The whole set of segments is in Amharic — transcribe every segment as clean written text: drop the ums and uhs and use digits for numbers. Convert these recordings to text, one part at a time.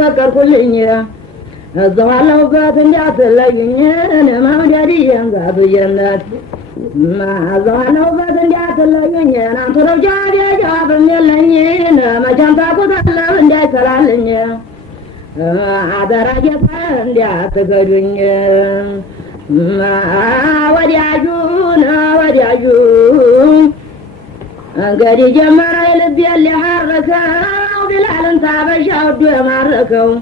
فكر كلني الزوالو قات اندات الليني ما مجادي ينقات جنات ما الزوالو قات اندات الليني انا ترجع جاب من الليني ما كان تاخذ الله اندات سلالني عذراجة اندات قدني ما ودياجون قد جمر يلبي اللي حركوا بلال تابشا ودو يماركوا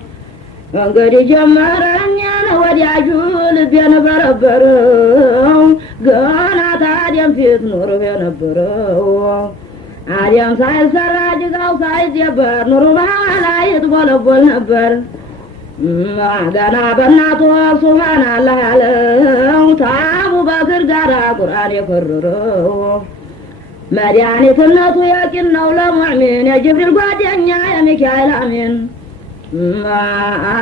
قد جمر أنا ودياجون بين بربروا قالت عاديم في نور بين بربروا عاديم سايد سراجك أو سايد يبر نور ما لا يطبل بول نبر قنا بناتو سبحان الله عليه تابو بكر قرا قرآن يكرروا مدياني تنتو يكن نولا مؤمن يا جبريل قادنيا يا ميكائيل امين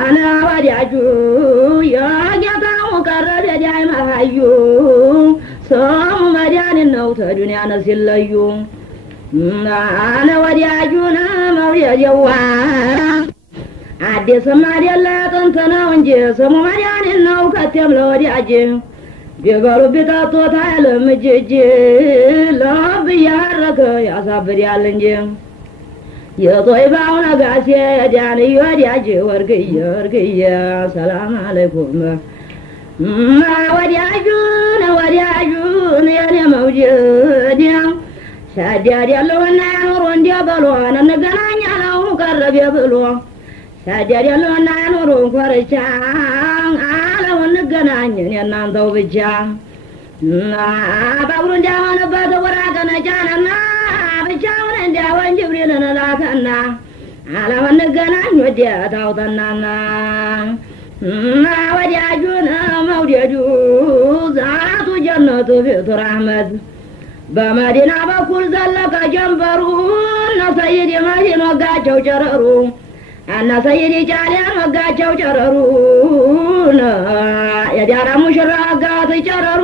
انا ودياجو يا جتاو قرر يا جاي ما هيو سوم مدياني نوت دنيا نسليو انا ودياجونا مولى جوا አዲስ ማዲያላ ተንተናው እንጂ ስሙ ማዲያን ነው ከተም ለወዲያጅ ቢበሩ ቢታቶ ታለም እጅ ለብ ያረከ ያሳብዳል እንጂ የጦይባው ነጋሴ ዳን ይወዲያጅ ወርግየ ሰላም አለይኩም ወዲያጁን የኔ መውጀድ ሳዲያድ ያለውና ኑሮ እንዲያበሉ እንገናኛለው ቀረብ ይብሉ ሳዲያድ ያለውና ኑሮ ኮርቻ አለው እንገናኝን የናንተው ብቻ ባብሩ እንዲያሆነበት ወራቀነጫና ብቻውን እንዲያወን ጅብሪልን ላከና አለው እንገናኝ ወዲያታው ተናና ወዲያጁን መውደዱ ዛቱ ጀነቱ ፊቱ ረህመት በመዲና በኩል ዘለቀ ጀንበሩ እነ ሰይድ መዲን ወጋቸው ጨረሩ እነ ሰይድ ጫሊያን ወጋቸው ጨረሩ የዲያራ ሙሽራ ወጋት ጨረሩ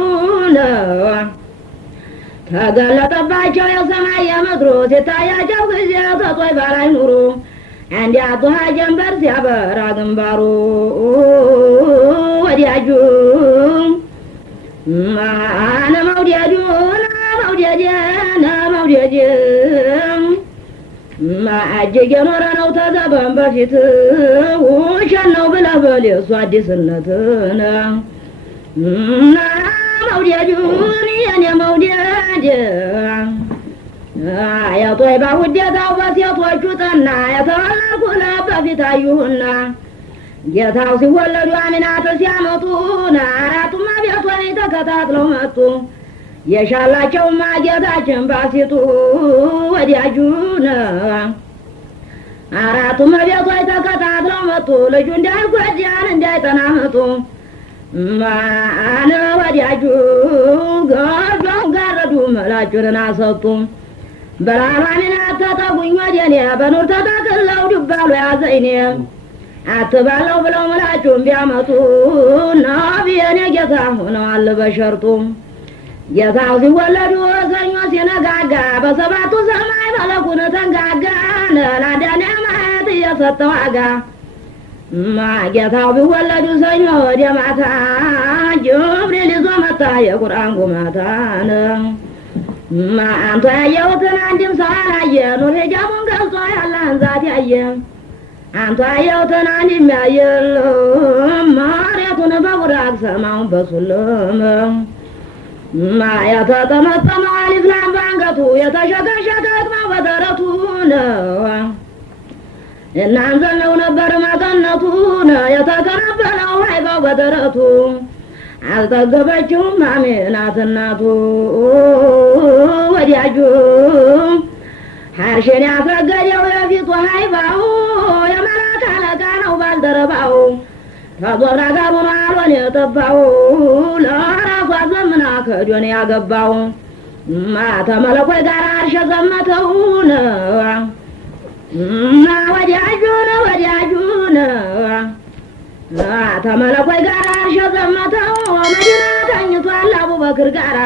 ተገለጠባቸው የሰማይ የምድሩ ሲታያቸው ጊዜ ተጦይ ባላይ ኑሩ እንዲያቱ ጀንበር ሲያበራ ግንባሩ ወዲያጁ አነ መውደዱን መውደድ ማአጀገ ኖረ ነው ተዘበን በፊት ውሸት ነው ብለህ በል የእሱ አዲስነትን መውደዱን የኔ መውደድ የጦይባ ውዴታው በሴቶቹ ጠና የተወለድኩና በፊት አዩሁና ጌታው ሲወለዱ አሚናት ሲያመጡና አራቱማ ቤቶች ተከታትለው መጡ የሻላቸውማ ጌታችን ባሲጡ ወዲያጁን አራቱማ ቤቶች ተከታትለው መጡ ልጁ እንዳይጎዳን እንዳይጠና መጡ ማነ ወዲያጁ ገባው ጋረዱ መላጩን አሰጡ በራማንና ተጠጉኝ ወዲያኔ በኑር ተጠቅለው ድባሉ ያዘይኔ አትባለው ብለው መላጩን ቢያመጡ ነቢየኔ ጌታ ሆነዋል በሸርጡ ጌታው ሲወለዱ ሰኞ ሲነጋጋ በሰባቱ ሰማይ መለኩን ተንጋጋ ለአዳነ ማየት እየሰጠ ዋጋ ጌታው ቢወለዱ ሰኞ ወደ ማታ ጅብሪል ይዞ መጣ የቁርአን ጉማታን አንተ ያየሁትን አንድም ሰው አላየ ኑር ሂጃቡን ገልጾ ያለህን ዛት ያየ አንተ ያየሁትን አንድም ያየለም መሬቱን በቡራቅ ሰማውን በሱልም የተጠመጠመ አሊፍ ላም በአንገቱ የተሸከሸከ እጥማው በደረቱ እናንዘለው ነበር መቀነቱን የተቀረበለው ሀይባው በደረቱ አልጠገበችውም አሜናት እናቱ ወዲያጁ ሐርሽን ያስረገደው የፊቱ ሀይባው የመላክ አለቃ ነው ባልደረባው ተዞራ ጋሩን አልሆን የጠባው ለራሷ ዘምና ከዶን ያገባው ተመለኮይ ጋር አርሸ ዘመተውን ወዲያጁን ተመለኮይ ጋር አርሸ ዘመተው መዲና ተኝቷል አቡበክር ጋራ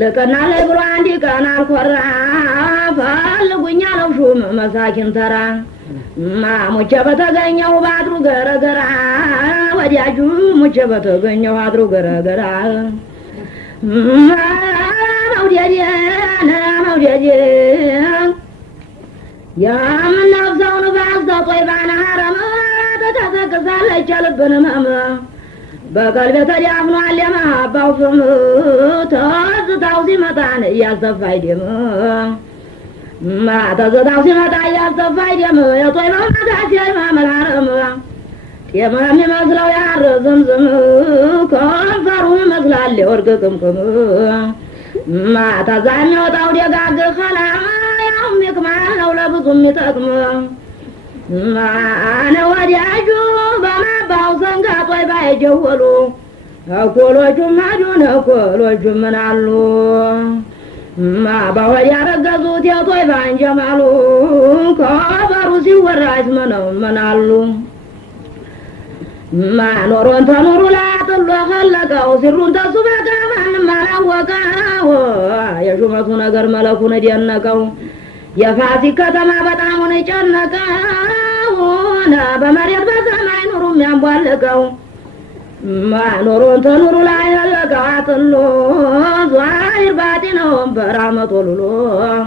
ለቀና ለብሮ አንዲ ቀን አልኮራ ፈልጉኛ ለሹም መሳኪን ተራ ما مجبت غنيو بادرو غرا غرا ودياجو مجبت غنيو بادرو غرا غرا ما مودياجي انا مودياجي يا من نفسون بعض طيبان حرم تتكسل جلبن ماما بقلبي تجافنو على ما باوفم تزتاو سيمتان يا صفايدم ما تزتاو سيمتان يا صفايدم يا طيبان تاسي ما ملارم يا مامي مسلو يا رزمزم كفرو مسلال ورقكم ما تزاني وطاو ديقاق خلا يومك ما لو لبكم يتقم ما أنا ودياجو بما باوسن كطيبا يجولو أقولو جمعجون أقولو جمنالو ما باوديا رقصوت يا طيبا جمالو كبرو سيور اسمنو منالو ما نورون تنور لا تلو خلقو سرون تسبك من ملوكاو يا شمسو نقر ملكو ندينكو يا فاسي كتما بطامو نجنكو نا بمريض بسماي نورو ميانبوالكو ما نورون تنور لا يلقو عطلو ظاهر باطنو برامة لولو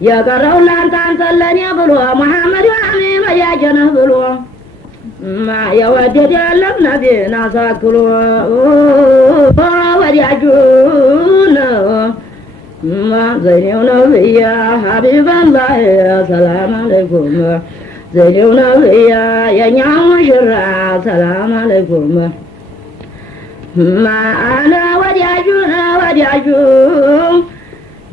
يا قررو لانتان سلني بلو محمد وعميم يا جنه بلو ما يودد يلم نبينا ساكلو وديعجون ما زينيو نبيا حبيب الله سلام عليكم زينيو نبيا يا نعم شرع سلام عليكم ما أنا وديعجون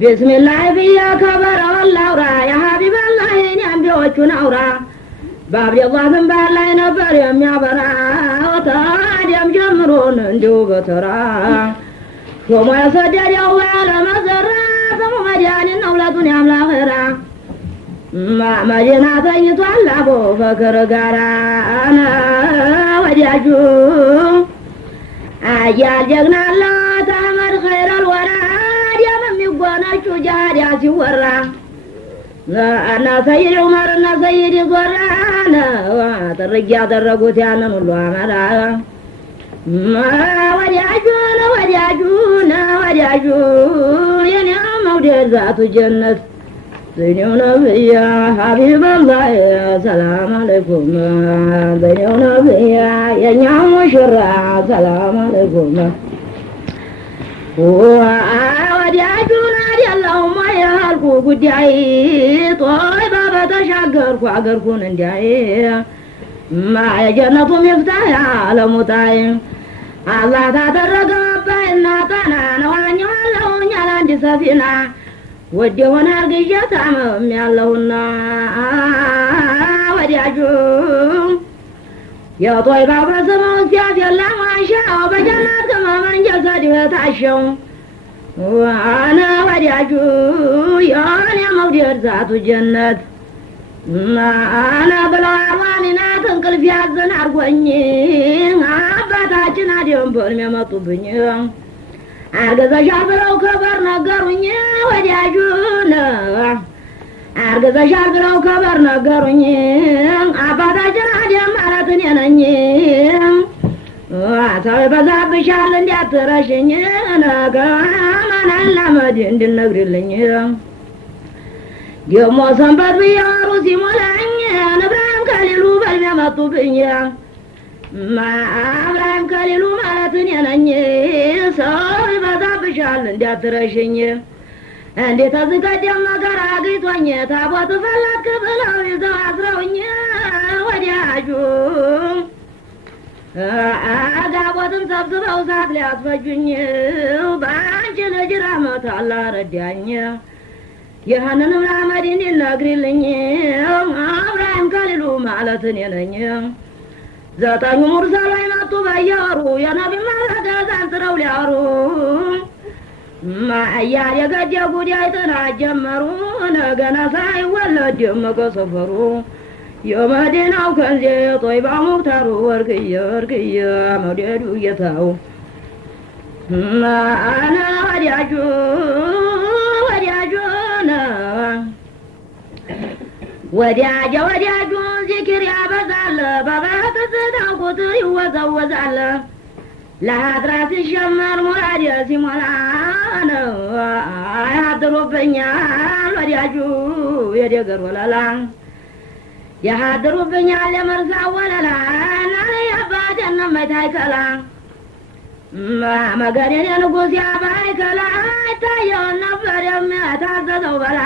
بسم الله بيا كبر الله يا حبيب الله نعم بيوتنا أورا بابي الله من بالله نبر يم يعبرا وتعاد يم جمرون اندو بترا وما يصدر يوال مزرا ثم مجان النولة يم لاغرا ما مجينا تيت واللابو فكر قارا أنا ودياجو أجال جغنا الله تعمل خير الورا يا من يبوانا شجار يا سورا أنا سيد عمر أنا سيد قرانا وترجع درجوت أنا نلو عملا ما وديعجون يا نعم ودير ذات الجنة زينيو نبيا حبيب الله سلام عليكم زينيو نبيا يا نعم شرع سلام عليكم وديعجون اللهم يا الكو قدعي طيبة بتشاقركو عقركون اندعي ما جنة مفتاح على متاي الله تترق بينا طنان واني والله على عندي سفينة ودي ونرق جتعمم يالهنا وديعجون يا طيبة بسمو سياف يلا ما شاء بجنة كما من جسد يتعشون وأنا وديعجو يا مودير ذات الجنة ما أنا بلا أرواننا تنقل في عزن أرقوني عباتاچنا ديهم برمي مطوبني أرقز شعب لو كبر نقروني وديعجونا أرقز شعب لو كبر نقروني عباتاچنا ديهم مالتني نني وعطاوي بزاب بشال اندي اتراشني انا كمان علامة دي النقرلني ديوم وصنبت بيارو سيمولاني نبراهيم كاليلو بالبيا مطوبني ما ابراهيم كاليلو مالتني نني صاوي بزاب بشال اندي اتراشني اندي تزقدم نقر عقيتوني تابوت فلك بلاو يزو عصروني وديعجون أجابتن سبسبوا سات لأسفجني بانش لجرامة الله رداني يهنن ملامدين النقرلني أبراهيم كاللو مالتني لني ذاتان مرسل ويماتو بيارو يا نبي مالك زانترو ليارو ما أيار يقد يقود يتنا جمرو نغنا ساي ولا جمك صفرو يوم ديناو كنزي طيبا مختارو ورقيا موديدو يتاو ما أنا وديعجونا ወዲያጁን ዚክር ያበዛል በበትዝታው ቁጥር ይወዘወዛል ለሀድራ ሲሸመር ሙራድ ሲሞላ ነው ያድሩብኛል ወዲያጁ የደገር ወለላ ያድሩብኛል የመርሳ ወለላ ናለ ያባደን መታይከላ መገደን ንጉስ ያባይከላ ታየው ነበር የሚያታዘዘው በላ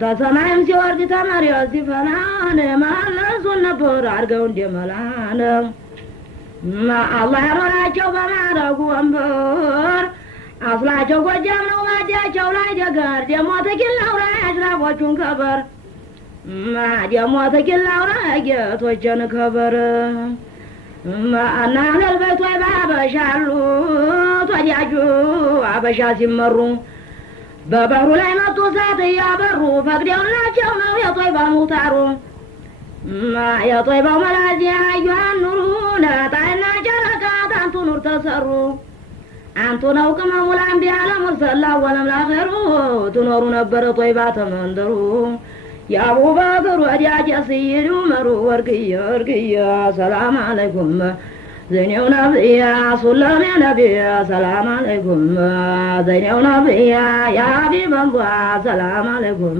ተሰማይም ሲወርድ ተመሪው ሲፈናን ማለሱን ነበር አርገው እንደመላን አላህ ያኖራቸው በማረጉ ወንበር አፍላቸው ጎጃም ነው ማዲያቸው ላይ ደገር ደሞ ተኪላው ላይ አጅራቦቹን ከበር ደሞ ተኪላው ላይ ጌቶችን ከበር እና ለልበቷ ባበሻሉ ወዲያጁ አበሻ ሲመሩ በበሩ ላይ መጡ ሳት ያበሩ ፈቅደውላቸው ነው የጦይባው ሙታሩ የጦይባው መላዚያ ያኑሩ ነጣና ጨረቃ አንቱ ኑር ተሰሩ አንቱ ነው ከመሙላን ቢያለ ሙርሰላ ወለም ላኸሩ ትኖሩ ነበር ጦይባ ተመንደሩ የአቡበክር ወዲያጅ ሲይዱ መሩ ወርቅያ ሰላም አለይኩም زينو نبيا سلام يا نبيا سلام عليكم زينو نبيا يا حبيب الله سلام عليكم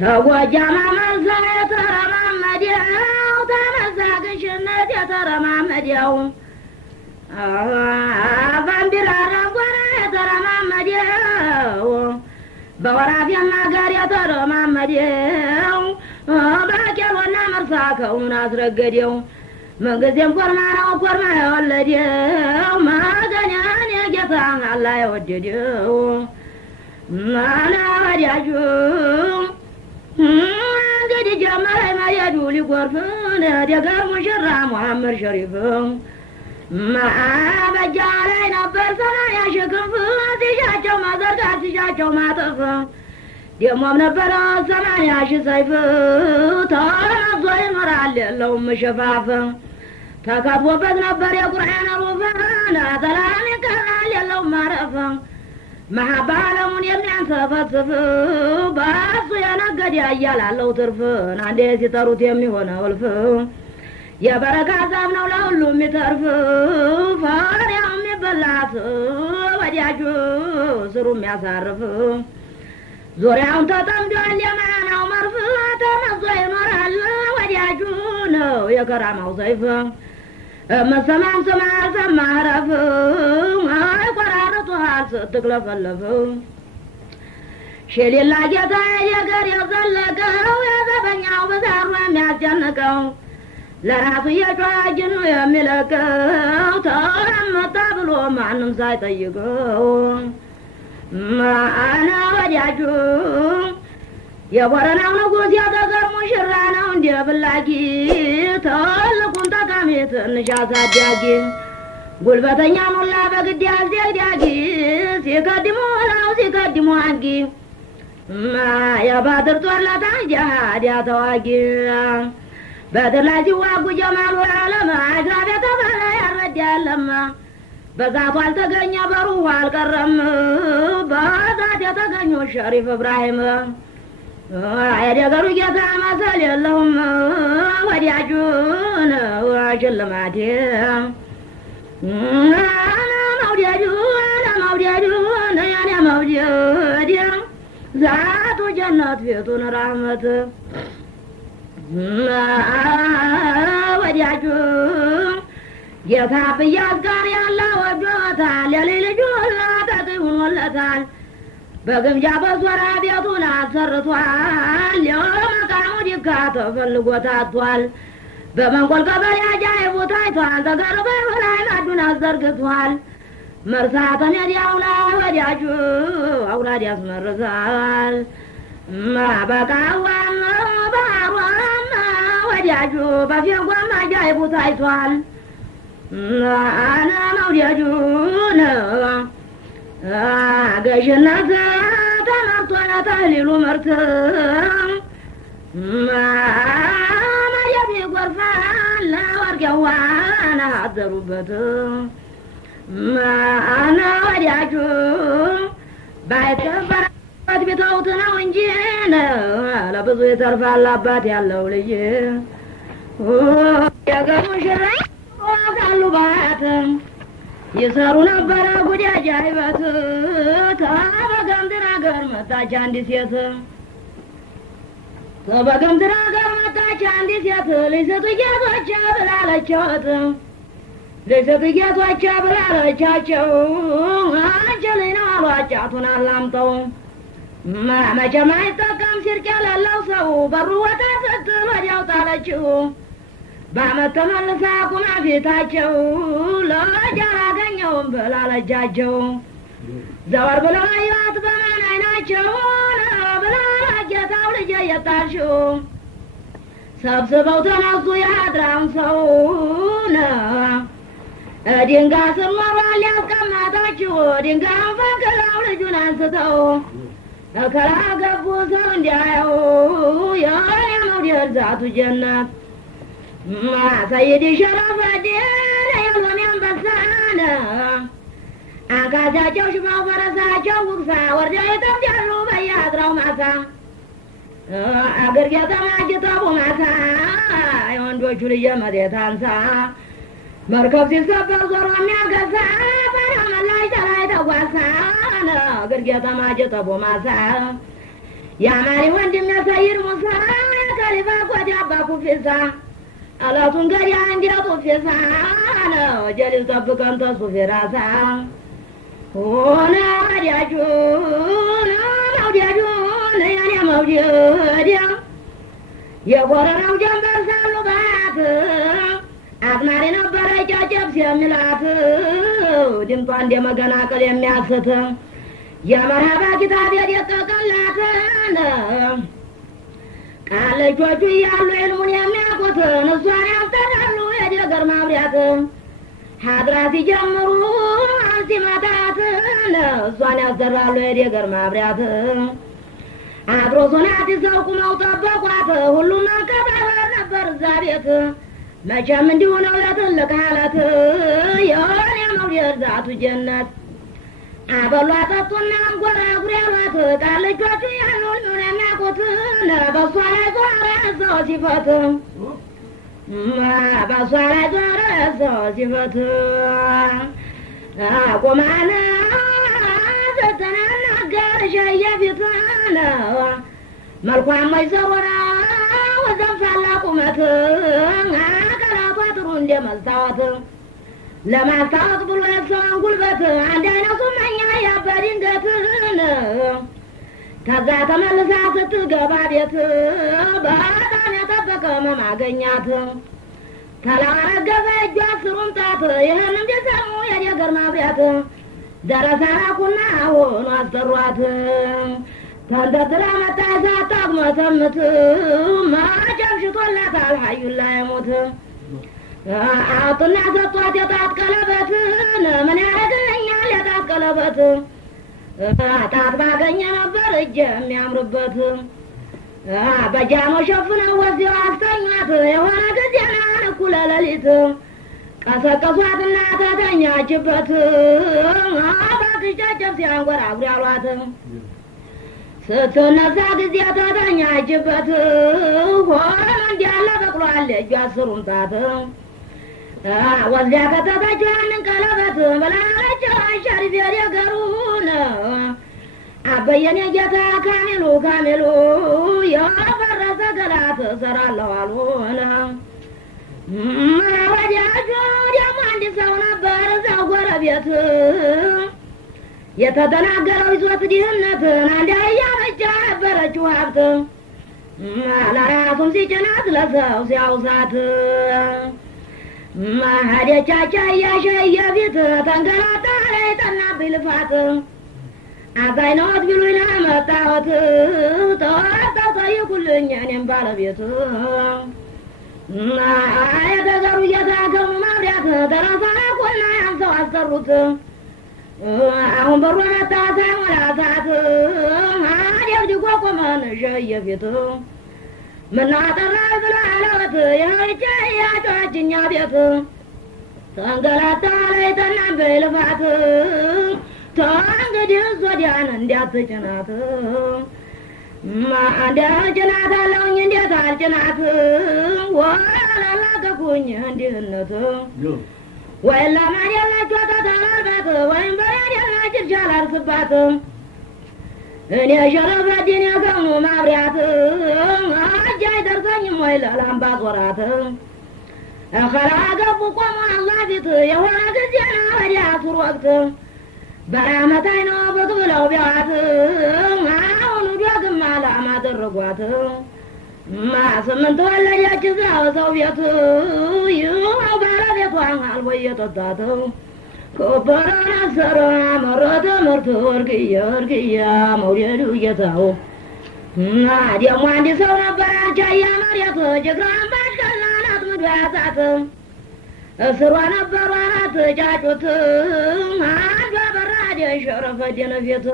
توجه ممزا يا ترى محمد يا تمزاق شنت يا ترى محمد يا فانبير الرقونا يا ترى محمد يا بورا في النقار يا ترى محمد يا باكر والنمر ساكا وناس رقديو من قزيم قرما يولديو ما قنيان يقطع الله يوجديو ما لا وديجو قد جمال ما يدولي قرفون دقار مشرع محمد شريف ما بجالين برسنا يا شكم سيشاچو ما زرقات سيشاچو ما طفو ديموم نبرا سمانيا شي سيف تنظر المرال اللهم شفافه تكتبوبت نبر يا قرآن الوفان سلام كلال اللهم عرفه محبة لمن يمنع سفت بس يا نقد يا يالا لو ترفن عندي ستروت يمي هنا والفو يا بركة زامنا ولا اللهم ترفو فار يا أمي بلات ودياجو سروم يا صرفو زورياون تطمدوال يمانا ومرفوع تنظر مرال ودياجونو يا كرام وصيفه اما سمان سما عرفو هاي قرارتها ستقلف اللفو شيل الله جتا يقر يظلقو يا زبنيا وبزار ومياسجنقو لراسو يجواجن ويملكو ترم طابلو معنم سايطيقو ما أنا ودياجو يا ورنا ونقول يا دقر مشرانا وندي بلاقي تلقون تقاميت النجاز دياجي قول بتنيا مولا بقدي دياجي سيقدموا لا وسيقدموا عنقي ما يا بدر طولة جهاد يا تواقي بدر لا جواقو جمال والعالم عجراب يتفعل يا الرجال لما بذات والتقنيا بروح الكرم بذات يتقنيا الشريف إبراهيم يا قروا جزا مثل اللهم وديعجون وعجل ماتي أنا موديعجون يا موديعجون ذات جنات في طول رحمة وديعجون يتعب يذكر يا الله وجوتال يا ليل جولا تطيبون ولتال بقم جابس ورا بيطونا سرطوال يوم قاموا ديكات فلقوتاتوال بمن قل قبل يا جايب وطايتوال تقرب ولا يمدنا الزرقتوال مرساتا يدي أولا وديعجو أولاد يسمى الرسال ما بقى أوام باروام وديعجو بفيق وما جايب وطايتوال أنا موديعجون قشنا تنطونا تهليل مرتم ما يبي قرفان لا ورقوانا عذربتم ما أنا وديعجون بايت ቤታውት ነው እንጂ ለብዙ ይተርፋል አባት ያለው ልጅ ያገሩ ሽራ ካሉ ባት ይሰሩ ነበረ ጉዳጅ አይበት ተበገምድር አገር መጣች አንዲት ሴት ተበገምድር አገር መጣች አንዲት ሴት ልጅቱ ጌቶች ብላለችወት ልጅቱ ጌቶች ብላለቻቸው አንጀሌ ነው አሏጫቱን አላምጠው መቼም አይጠቀም ሲርቅ የሌለው ሰው በሩ ወጣ ስትል ወዲያው ጣለችው በአመት ተመልሳ ቁማ ፊታቸው ልጅ አላገኘውም ብላለቻቸው ዘወር ብለው አዩት በማን አይናቸው ብላ ጌታው ልጄ የጣልሽው ሰብስበው ተነሱ ያድራውን ሰው ድንጋይ ስር ኖሯል ያስቀመጣችሁ ድንጋዩን ፈንቅለው ልጁን አንስተው ከላ ገቡ ሰው እንዲያየው የሆነ መውደድ ዛቱ ጀነት ሰይድ ሸረፈዲን የሎሚ አንበሳን አጋጃቸው ሽማው ፈረሳቸው ውቅሳ ወርደው ይጠምዳሉ በየአድራው ማሳ አገር ጌጠማጅጠቡ ማሳ የወንዶቹ ልጅ መሬት አንሳ መርከብ ሲሰበር ዞሮ የሚያገሳ በረመላይ ተላይ ተጓሳ አገር ጌጠማጅጠቡ ማሳ የአማሪ ወንድም የሰይድ ሙሳ ከሊፋ ቆዲ አባ ኩፊሳ አላቱን ገዲያ እንዲያጡ ፊሳ ጀሊል ጠብቀን ተሱ ፊራሳ ሆነ ወዲያጁን መውዲያጁን ያኔ መውዲያ የጎረናው ጀንበር ሳሉ ባት አዝማሪ ነበረ ጨጨብስ የሚላት ድምጧ እንደ መገናቀል የሚያስት የመርሃባ ኪታብ የደቀቀላትን ቃለቾቹ እያሉ ዕልሙን የሚያውቁትን እሷን ያስተዳሉ የደገር ማብሪያት ሀድራ ሲጀምሩ ሲመታትን እሷን ያሰራሉ የደገር ማብሪያት አድሮ ሶናት ሰው ቁመው ጠበቋት ሁሉም መከባበር ነበር እዛ ቤት መቼም እንዲሁ ነው ለትልቅ ሀለት የሆነ መውደድ ዛቱ ጀነት አበሏ ጠጡና አንጎራጉር ያሏት ቃልቾቹ ያሉን የሚያውቁትን በሷ ላይ ዞረ ሰው ሲፈት በሷ ላይ ዞረ ሰው ሲፈት ቁማን ስትናገር ሸየፊትን መልኳም ወይዘሮና ወዘንፋላ ቁመት አቀላቷ ጥሩ እንደ መስታወት ለማስታወት ብሎ የሰውን ጉልበት አንድ አይነቱ መኛ ያበድንገትን ከዛ ተመልሳ ስትገባ ቤት በጣም የጠበቀ መማገኛት ተላረገበ እጇ ስሩን ጣት ይህን እንዲሰሙ የደገር ማብሪያት ደረሰራኩና ሆኑ አስጠሯት ተንደርድራ መጣ ሳታግመሰምት ማጨምሽቶላታል ሀዩላ የሞት አውጥና ሰጧት የጣት ቀለበትን ምን ያደርግልኛል የጣት ቀለበት ጣት ባገኘ ነበር እጅ የሚያምርበት በጃኖ ሸፍነው ወዚያው አስተኛት የሆነ ጊዜና እኩለ ሌሊት ቀሰቀሷትና ተተኛችበት እባክሽ ጨጨብስ ሲያንጎራጉር ያሏት ስትነሳ ጊዜ ተተኛችበት ሆነ እንዲያለ በቅሏል እጇ አስሩም ጣት ወዚያ ከተተች ያንን ቀለበት በላለች ሸሪፍ የደገሩን አበየኔ ጌታ ካሚሉ የፈረሰ ገላት እሰራለሁ አሉን ወዲያጁ ደግሞ አንድ ሰው ነበር እዛው ጎረቤት የተደናገረው ይዞት ድህነትን አንድ አህያ ብቻ ነበረችው ሀብት ለራሱም ሲጭናት ለሰው ሲያውሳት ማህደቻቻ እያሸየ ፊት ተንገላታ ላይ ጠናብኝ ልፋት አዛይነዎት ቢሉኝ ለመጣሁት ተወጣው ጠይቁልኝ እኔም ባለቤት የተዘሩ እየታከሙ ማብሪያት ደረሰና ኮና ያን ሰው አሰሩት አሁን በሮ መጣ ሳይሞላ ሰዓት አደብድጎ ቆመን ሸየ ፊት ምናጠራ ብላ አለወት የህጨ ያጫችኛ ቤት ተንገላታ ላይ ጠናብኝ ልፋት تانجدي الزوديان انديات جنات ما عندها جنات لو ينديات الجنات ولا لا تكون عندي النتو وإلا ما يلا جوتا تلالبات وإن بيان يلا جرجال الكبات إني شرف الدنيا كونوا مابريات أجاي درساني مويل الأنباط ورات خلاق أبوكم الله بيت يواك الجنة ودياتر وقت برامتين وبطولوا بيات عاونوا بيكم على ما ترقوات ما سمنت ولا يجزا وصوبيت يوم بردت وعن الوية الضاتو كبرنا سرنا مرت مرت ورقيا مولدو يتاو نادي مواندي سونا براجا يا مريت جغران باشكالنا نتمد واسات سروانا بروانا تجاجوت عجوا براجا شرف جنفيت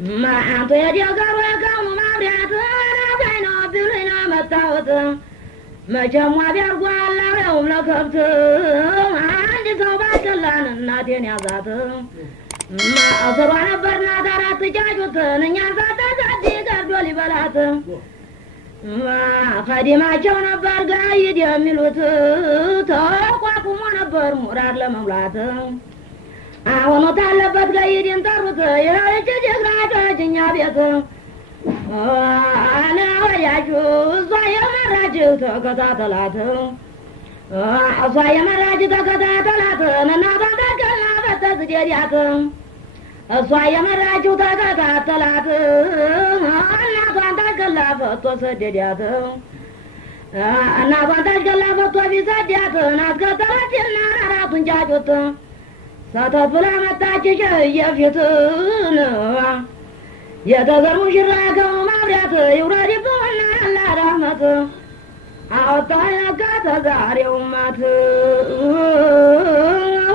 ما أنت يدي قروي قوم مابريات أنا بينا بلنا متاوت ما جمع بيرقوا الله يوم لكبت عندي صوبات اللان الناتين يا ذات ما أصروا نبرنا دارات جاجوت نيا ذات زادي قردوا لي بلات ما خادما جو نبر قايد يميلوت توقعكم نبر مراد لمولات أهونو تالبت قايد ينطروت يرجي جغرات جنيا بيت أنا وياجو صايا مراجو تكتاتلات صايا مراجو تكتاتلات ننابا تكلا بتسجيريات صايا مراجو تكتاتلات ننابا تكلا بتسجيريات ننابا تكلا بتسجيريات ناسكتلات النار تنجاجوت ستطلع متاجش يفيتون يتذر مشراك ومبريات يرادفون على رحمة أعطايك تزار يومات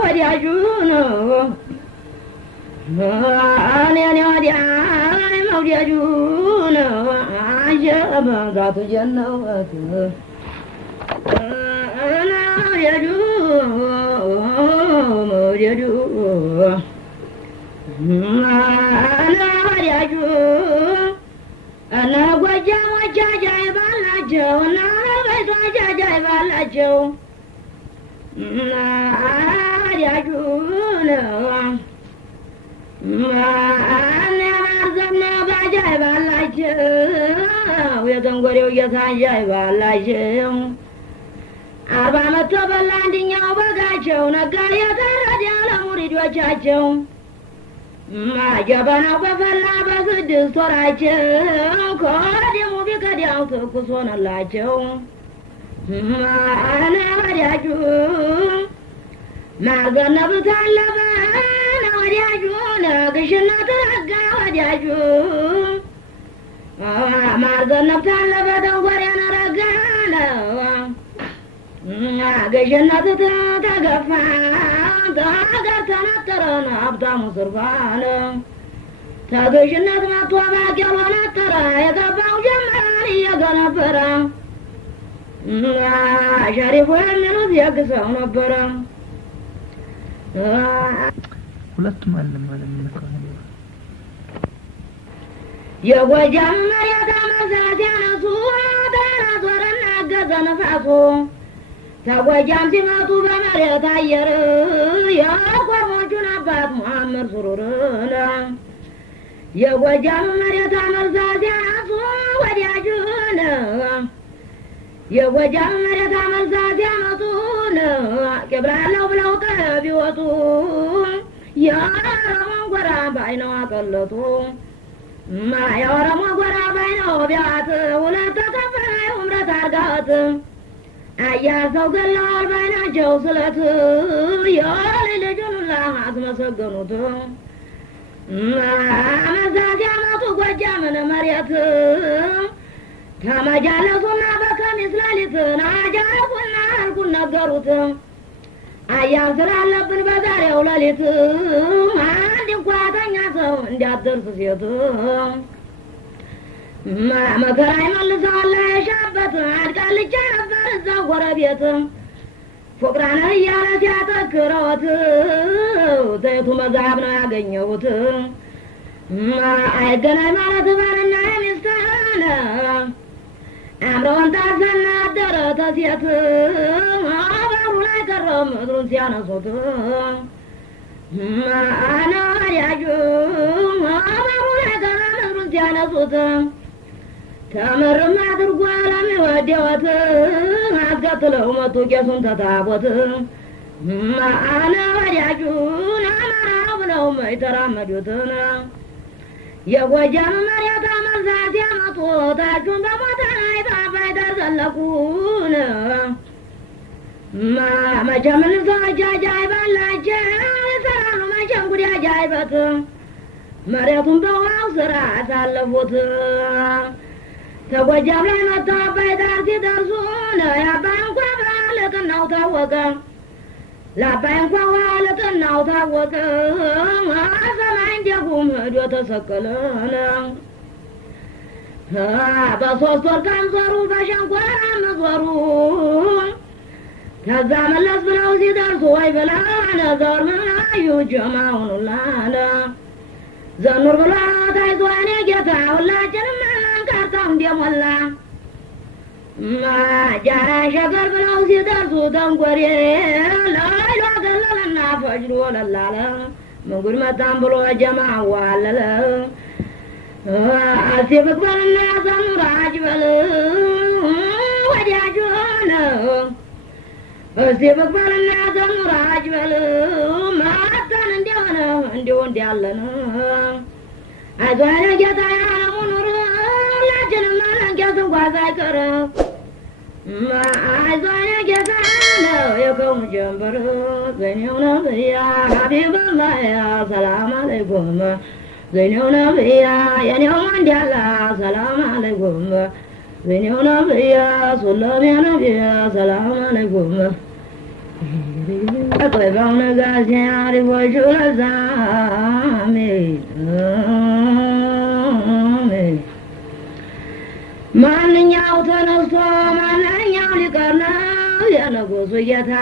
وديعجون أني وديعي موديعجون عجب ذات جنوات أنا وديعجون موديعجون أنا وديعجو أنا وجا وجا جاي بالاجو أنا بيت وجا جاي بالاجو أنا وديعجو أنا مرزمنا بجاي بالاجو ويتنقري ويتان جاي بالاجو أربع متبال عندي وبقاجو نقال يترد على مريد وجاجو ما جبنا بفلا بسدس وراجو كوديمو بكدياو تكسون اللاجو ما أنا ودياجو ما ذنبت اللبان ودياجو ناقشنا ترقى ودياجو ما ذنبت اللبان ورينا رقانا ناقشنا تتقفى تاقر تنطرنا أبطى مصرفانا تاقشنا تمطوى باقر ونطرا يقبعو جمالي يقنبرا شريف ويمنوز يقسو نبرا ሁለቱም አለመለመከው የጎጃም መሬት አመዛት ያነሱ ተናዞረና ገዘ ነፋሱ ተጎጃም ሲመጡ በመሬት አየር የቆርሞቹን አባት መሐመድ ሱሩርን የጎጃም መሬት አመዛት ያነሱ ወዲያጁን የጎጃም መሬት አመዛት ያመጡን ቅብራለው ብለው ቢወጡ የኦሮሞን ጎራ ባይነው አቀለጡ የኦሮሞ ጎራ ባይነው ቢያት ሁለት ተከፋይ ኡምረት አርጋት አያሰው ገለዋል ባይናቸው ስለት የልጁን ላህ አስመሰገኑት አመዛት ያመጡ ጎጃምን መሬት ተመጃለሱና በከሚስ ሌሊትን አጃለፉና አልኩን ነገሩት አያም ስላለብን በዛሬው ሌሊት አንድ እንኳተኛ ሰው እንዲያደርስ ሴት መከራ ይመልሰዋል ያሻበት አድቃልቻ ነበር እዛው ጎረቤት ፍቅራነ እያለ ሲያጠክረውት ዘይቱ መዛብ ነው ያገኘሁት አይገናኝ ማለት ባልና ሚስትን አብረውን ታሰና አደረ ተሴት አበሩ ላይ ቀረው ምድሩን ሲያነሱት አና ወዲያጁ አበሩ ላይ ቀረ ምድሩን ሲያነሱት ተመርማ አድርጎ ለሚወደወት አስከትለው መጡ ቄሱን ተታቦት አና ወዲያጁን አማራው ብለው የተራመዱትን የጎጃም መሬት አመዛት ያመጡ ታቹን በሞተ አይጣባይ ተዘለቁን መቼም እንሰዎች አጃይባላቸው ይሰራሉ መቼም ጉድ አጃይበት መሬቱን በውሃው ስራ አሳለፉት ተጎጃም ላይ መጥተው አባይ ዳር ሲደርሱን የአባይ እንኳ ባለቅናው ታወቀ ለአባይ እንኳ ባለቅናው ታወቀ ሰማይ እንዲያጉም ሄዶ ተሰቀለን በሶስት ወር ካንዞሩ በሸንኮራም ዞሩ ከዛ መለስ ብለው ሲደርሱ ወይ ብላን ዘር ምናዩ ጀማውን ላለ ዘኑር ብላ ታይቷኔ ጌታ ሁላችንም አንካርታው እንደሞላ ጃራ ሸገር ብለው ሲደርሱ ተንጎሬ ላይሎ ገለለና ፈጅሮ ለላለ መንጉድ መጣም ብሎ ጀማው አለለ አሲብክበልና ዘኑር አጅበል ወዲያጁን አሲብክበልና ዘኑር አጅበል ማታን እንደሆነ እንደው እንዲያለን አይዞህ ጌታ ያለሙን ኑር ሁላችንም ማለንከስ እንኳን ሳይቀር አይዞህ ጌታ ነው የቆሙ ጀንበር ዘኔው ነብያ ሀቢበላህ ያ ሰላም አለይኩም ዘኔው ነብያ የኔው እንዲያላ ሰላም አለይኩም ዘኔው ነብያ ሱለም ያ ነብያ ሰላም አለይኩም طيباو نغاز يعرف وجه لزامي ማንኛው ተነስቶ ማንኛው ሊቀር ነው የንጉሱ ጌታ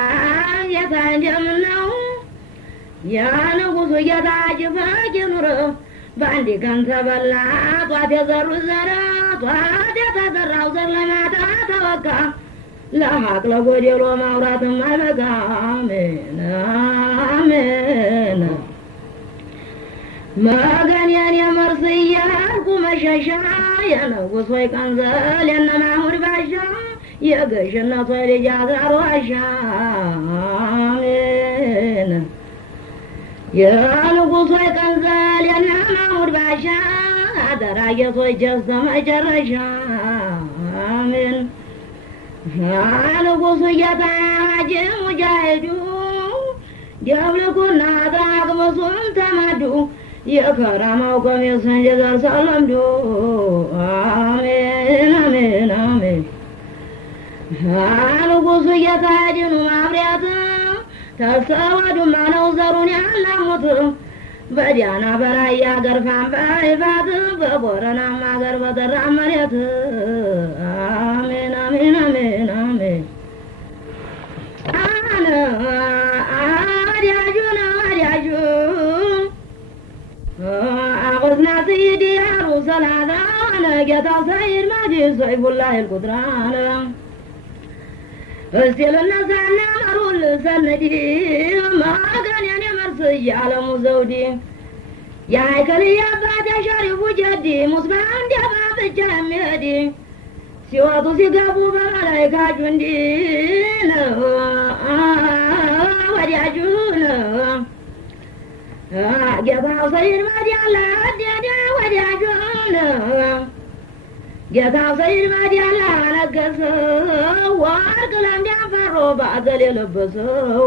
ጌታ እንደምነው የንጉሱ ጌታ ጅፈጅ ኑሮ በአንድ ቀን ተበላ ጧት የዘሩ ዘር ጧት የተዘራው ዘር ለማታ ተወቃ ለሐቅ ለጎደሎ ማውራትም አይበቃ አሜን አሜን መገን የኔ መርስዬ ኩመሸሻ የንጉሥ ወይ ቀንዘል የነማሙድ ባሻ የገዥነቱ ልጅ አዝራር ዋሻ አሜን የንጉሥ ወይ ቀንዘል የነማሙድ ባሻ አደራ ጌቶች እስከ መጨረሻ አሜን ንጉሡ ጌታ አዋጅ ሙጃሂዱ ዲያብልኩና አጥራቅምሱን ተመዱ የከረማው ቀሚስ እንጀዘር ሰለምዱ አሜን አሜን አሜን ንጉሡ ጌታ ዲኑ ማብሪያት ተሰወዱማ ነው ዘሩን ያላሙት በዲያና በራያ ገርፋን በይፋት በቦረናም አገር በጠራ መሬት አሜን አሜን አሜን አሜን አዲያጁን አዲያጁ አቁዝና ስይዲ ያሩ ሰላዳን ጌታው ሰይድ ማጂ ሰይፉላህ ልቁድራን እስቲ ልነሳና መሩል ሰነዲ ማገን የኔ መርስ እያለሙ ዘውዲ የሀይከል የአባት ሸሪፉ ጀዲ ሙስባ እንዲያባ ብቻ የሚሄድ ሲወጡ ሲገቡ በመላይካ ጁንዲ ነው ወዲያጁ ነው ጌታው ሰይድ ማዲያላ አዲያዳ ወዲያጁ ነው ጌታው ሰይድ ማዲያላ ነገሰው ወርቅ ለምዲያፈሮ በአገል የለበሰው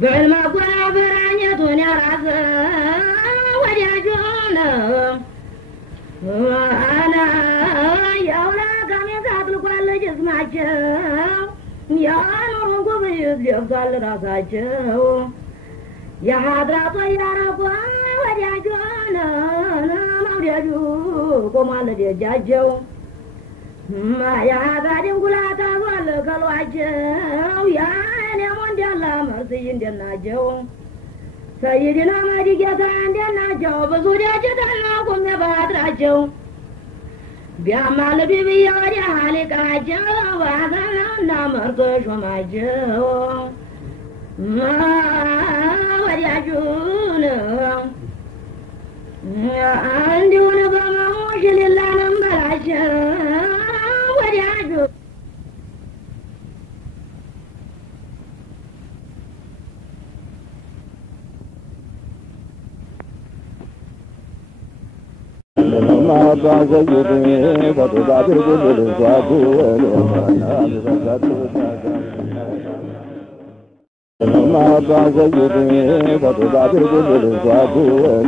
በዕልመ ጎናብራኘቱን ያራሰ ወዲያጁ ነው አና ያውላ ቀሚስ አጥልቋል ጅስማቸው ያኑሩን ጉብይት ገብቷል ራሳቸው የሀድራቶ ያረጓ ወዲያጁ ነው መውደዱ ቆሟል ደጃቸው የአዛድን ጉላት አዟል ከሏቸው ያኔ ሞንዲያላ መርስይ እንደናቸው ሰይድና መዲ ጌታ እንደናቸው ብዙ ዳጅተና ቁሜ ባድራቸው ቢያማልዱ ብዬ ወዲያ ሊቃቸው ባዘናና መርቶ ሾማቸው ወዲያጁን እንዲሁን በመሙሽ ሌላ ነንበላቸው ወዲያጁ ما بعزيني فضبعت الجبل صابون ما بعزيني فضبعت الجبل صابون